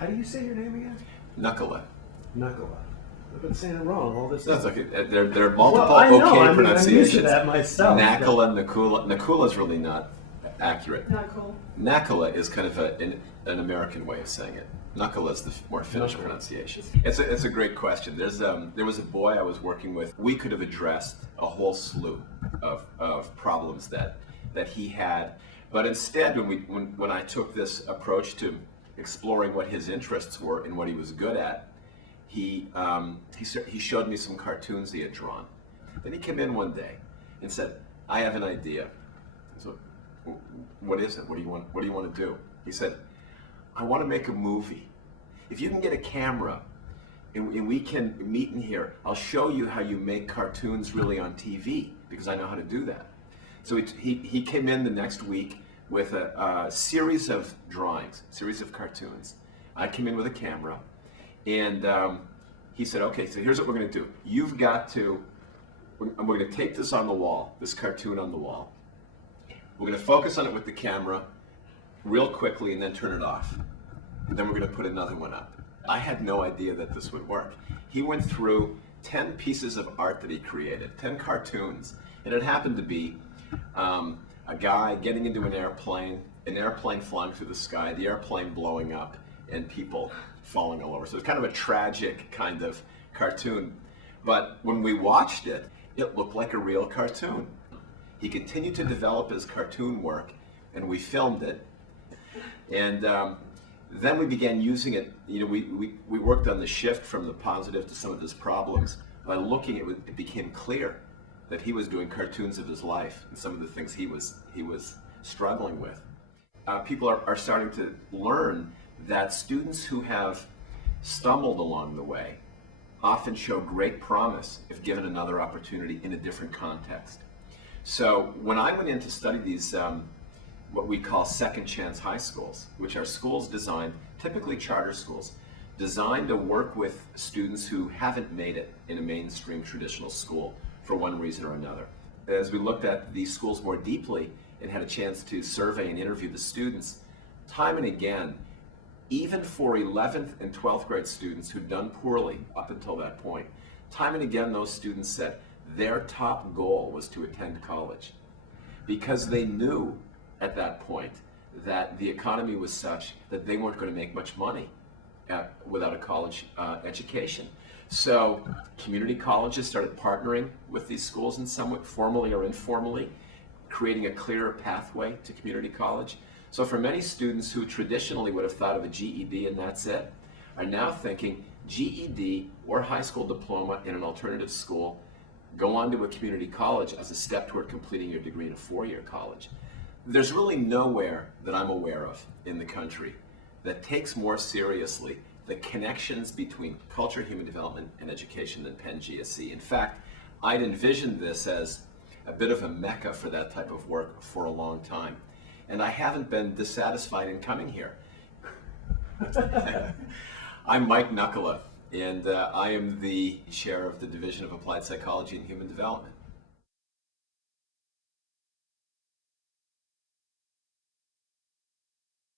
How do you say your name again? Nakkula. Nakkula. I've been saying it wrong all this time. That's okay. There are multiple Well, I know, okay I'm pronunciations. used to that myself. Nakkula, Nakkula. Nakkula is really not accurate. Knuckle. Nakkula is kind of an American way of saying it. Nakkula is the more Finnish Knuckle. pronunciation. It's a great question. There was a boy I was working with. We could have addressed a whole slew of problems that he had, but instead, when I took this approach to exploring what his interests were and what he was good at, he showed me some cartoons he had drawn. Then he came in one day and said, "I have an idea." So, what is it? What do you want to do? He said, "I want to make a movie. If you can get a camera and we can meet in here, I'll show you how you make cartoons really on TV, because I know how to do that." So he came in the next week with a series of drawings, series of cartoons. I came in with a camera, and he said, "Okay, so here's what we're going to do. You've got to, we're going to tape this on the wall, this cartoon on the wall. We're going to focus on it with the camera real quickly and then turn it off. And then we're going to put another one up." I had no idea that this would work. He went through 10 pieces of art that he created, 10 cartoons, and it happened to be a guy getting into an airplane flying through the sky, the airplane blowing up, and people falling all over. So it's kind of a tragic kind of cartoon. But when we watched it, it looked like a real cartoon. He continued to develop his cartoon work, and we filmed it. And then we began using it. You know, we worked on the shift from the positive to some of his problems. By looking at it, it became clear that he was doing cartoons of his life and some of the things he was struggling with. People are starting to learn that students who have stumbled along the way often show great promise if given another opportunity in a different context. So when I went in to study these what we call second chance high schools, which are schools designed, typically charter schools, designed to work with students who haven't made it in a mainstream traditional school for one reason or another. As we looked at these schools more deeply and had a chance to survey and interview the students, time and again, even for 11th and 12th grade students who'd done poorly up until that point, time and again those students said their top goal was to attend college, because they knew at that point that the economy was such that they weren't going to make much money without a college education. So community colleges started partnering with these schools in some way, formally or informally, creating a clearer pathway to community college. So for many students who traditionally would have thought of a GED and that's it, are now thinking GED or high school diploma in an alternative school, go on to a community college as a step toward completing your degree in a four-year college. There's really nowhere that I'm aware of in the country that takes more seriously the connections between culture, human development, and education than Penn GSE. In fact, I'd envisioned this as a bit of a mecca for that type of work for a long time. And I haven't been dissatisfied in coming here. I'm Mike Nakkula, and I am the chair of the Division of Applied Psychology and Human Development.